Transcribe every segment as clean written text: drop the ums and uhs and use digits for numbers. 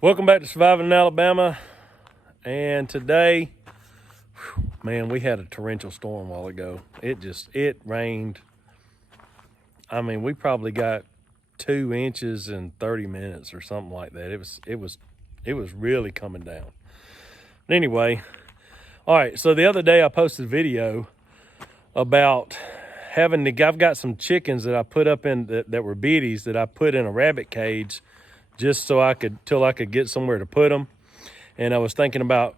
Welcome back to Surviving in Alabama. And today, man, we had a torrential storm a while ago. It rained. I mean, we probably got 2 inches in 30 minutes or something like that. It was really coming down. But anyway, all right. So the other day I posted a video about I've got some chickens that I put up in that were beaties that I put in a rabbit cage just so till I could get somewhere to put them. And I was thinking about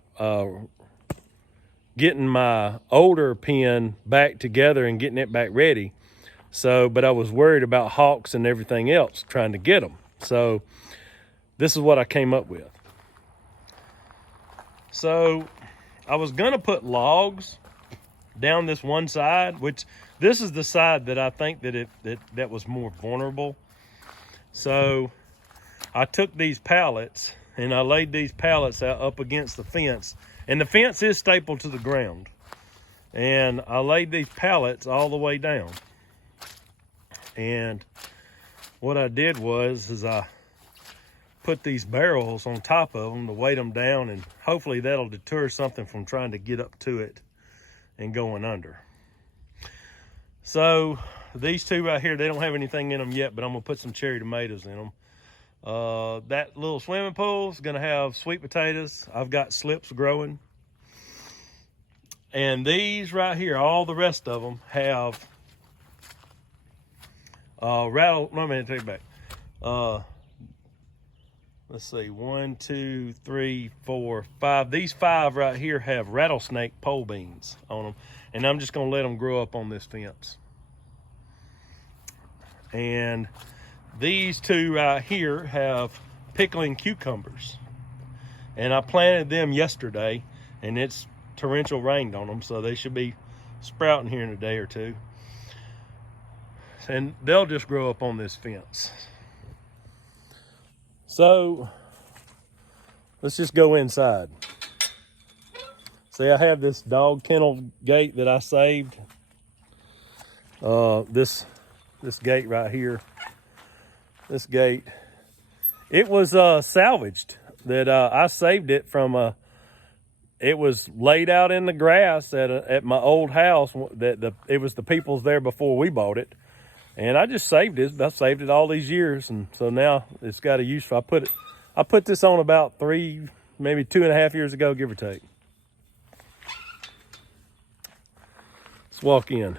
getting my older pen back together and getting it back ready. But I was worried about hawks and everything else trying to get them. So this is what I came up with. So I was gonna put logs down this one side, which this is the side that I think that was more vulnerable. So I took these pallets and I laid these pallets out up against the fence, and the fence is stapled to the ground. And I laid these pallets all the way down. And what I did is I put these barrels on top of them to weight them down, and hopefully that'll deter something from trying to get up to it and going under. So these two right here, they don't have anything in them yet, but I'm gonna put some cherry tomatoes in them. That little swimming pool is gonna have sweet potatoes. I've got slips growing. And these right here, all the rest of them have take it back. Let's see, 1, 2, 3, 4, 5. These 5 right here have rattlesnake pole beans on them. And I'm just gonna let them grow up on this fence. And these 2 right here have pickling cucumbers. And I planted them yesterday, and it's torrential rained on them, so they should be sprouting here in a day or 2. And they'll just grow up on this fence. So let's just go inside. See, I have this dog kennel gate that I saved. This gate right here. This gate. It was salvaged. I saved it from it was laid out in the grass at my old house. It was the people's there before we bought it. And I just saved it. I saved it all these years, and so now it's got a use for. I put this on about 3, maybe 2.5 years ago, give or take. Let's walk in.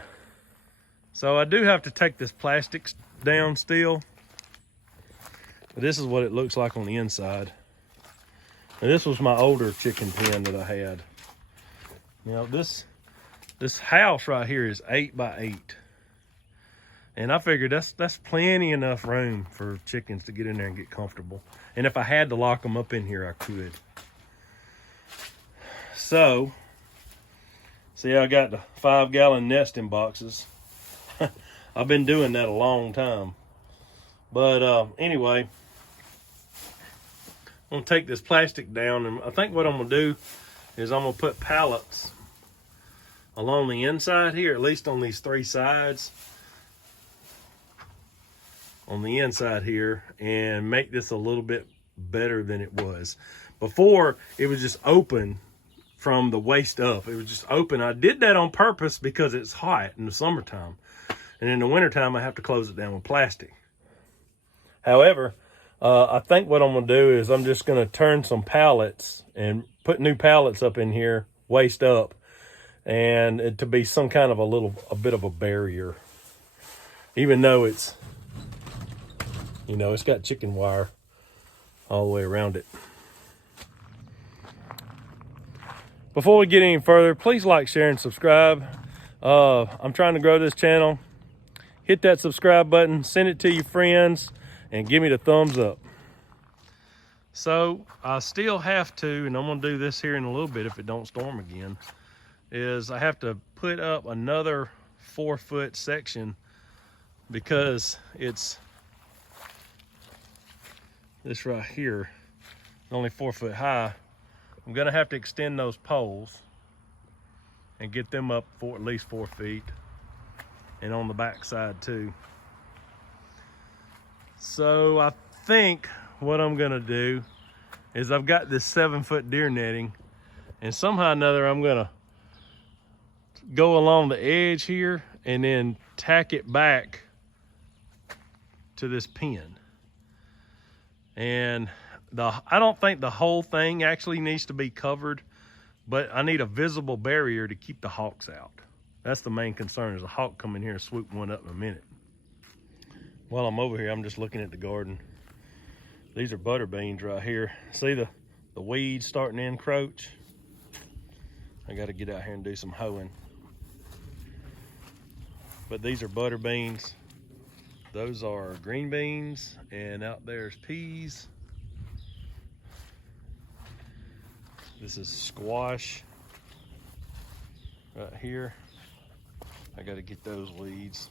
So I do have to take this plastic down still. But this is what it looks like on the inside. And this was my older chicken pen that I had. Now this house right here is 8 by 8. And I figured that's plenty enough room for chickens to get in there and get comfortable. And if I had to lock them up in here, I could. So, see, I got the 5-gallon nesting boxes. I've been doing that a long time. But anyway, I'm gonna take this plastic down, and I think what I'm gonna do is I'm gonna put pallets along the inside here, at least on these 3 sides. On the inside here, and make this a little bit better than it was. Before, it was just open from the waist up. It was just open. I did that on purpose because it's hot in the summertime. And in the wintertime, I have to close it down with plastic. However, I think what I'm gonna do is I'm just gonna turn some pallets and put new pallets up in here, waist up, and it to be some kind of a bit of a barrier. Even though it's, it's got chicken wire all the way around it. Before we get any further, please like, share, and subscribe. I'm trying to grow this channel. Hit that subscribe button, send it to your friends, and give me the thumbs up. So I still have to, and I'm gonna do this here in a little bit if it don't storm again, is I have to put up another 4-foot section because it's this right here, only 4 foot high. I'm gonna have to extend those poles and get them up for at least 4 feet, and on the back side too. So I think what I'm gonna do is I've got this 7-foot deer netting, and somehow or another I'm gonna go along the edge here and then tack it back to this pin. And I don't think the whole thing actually needs to be covered, but I need a visible barrier to keep the hawks out. That's the main concern, is a hawk come in here and swoop one up in a minute. While I'm over here, I'm just looking at the garden. These are butter beans right here. See the weeds starting to encroach? I gotta get out here and do some hoeing. But these are butter beans. Those are green beans, and out there's peas. This is squash right here. I gotta get those weeds.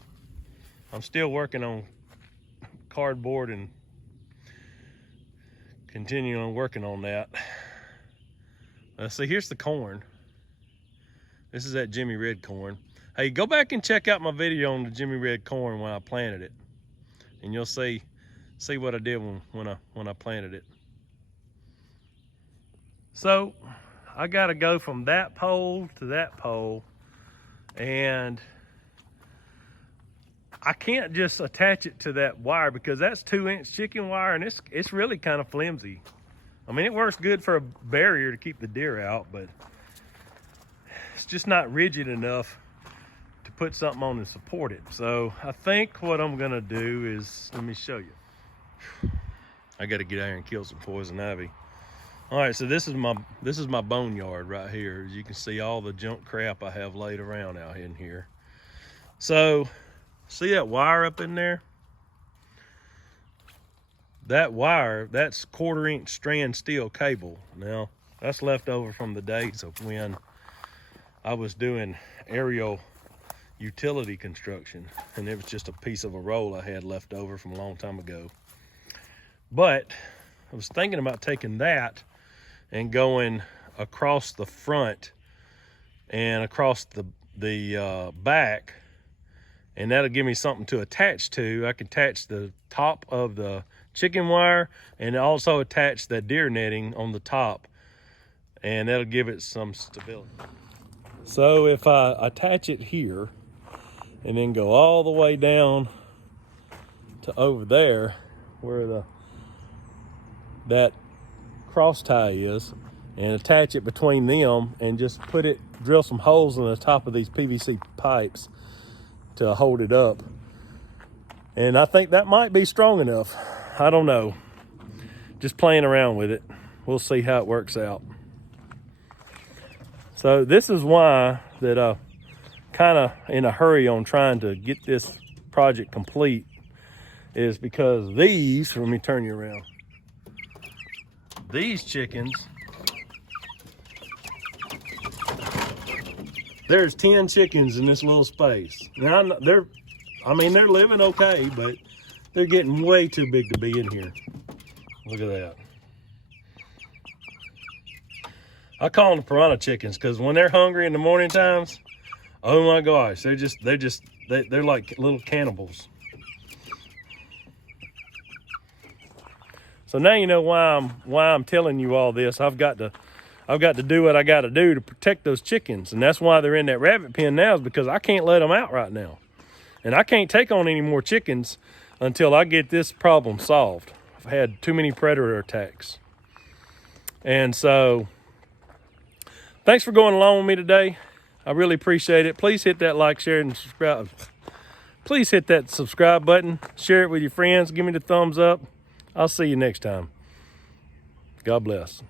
I'm still working on cardboard and continuing on working on that. See, here's the corn. This is that Jimmy Red corn. Hey, go back and check out my video on the Jimmy Red corn when I planted it, and you'll see what I did when I planted it. So I gotta go from that pole to that pole, and I can't just attach it to that wire because that's 2-inch chicken wire, and it's really kind of flimsy. I mean, it works good for a barrier to keep the deer out, but it's just not rigid enough to put something on and support it. So I think what I'm gonna do is, let me show you. I gotta get out here and kill some poison ivy. All right, so this is my boneyard right here. As you can see, all the junk crap I have laid around out in here. So see that wire up in there? That wire, that's 1/4-inch strand steel cable. Now, that's left over from the days of when I was doing aerial utility construction, and it was just a piece of a roll I had left over from a long time ago. But I was thinking about taking that and going across the front and across the back, and that'll give me something to attach to. I can attach the top of the chicken wire and also attach that deer netting on the top, and that'll give it some stability. So if I attach it here and then go all the way down to over there where that cross tie is, and attach it between them and just drill some holes in the top of these PVC pipes to hold it up. And I think that might be strong enough. I don't know. Just playing around with it. We'll see how it works out. So this is why that I'm kind of in a hurry on trying to get this project complete, is because these, let me turn you around. These chickens, there's 10 chickens in this little space. Now they're living okay, but they're getting way too big to be in here. Look at that. I call them piranha chickens because when they're hungry in the morning times, oh my gosh, they're like little cannibals. So now you know why I'm telling you all this. I've got to do what I got to do to protect those chickens, and that's why they're in that rabbit pen now, is because I can't let them out right now, and I can't take on any more chickens until I get this problem solved. I've had too many predator attacks, and so thanks for going along with me today. I really appreciate it. Please hit that like, share, and subscribe. Please hit that subscribe button. Share it with your friends. Give me the thumbs up. I'll see you next time. God bless.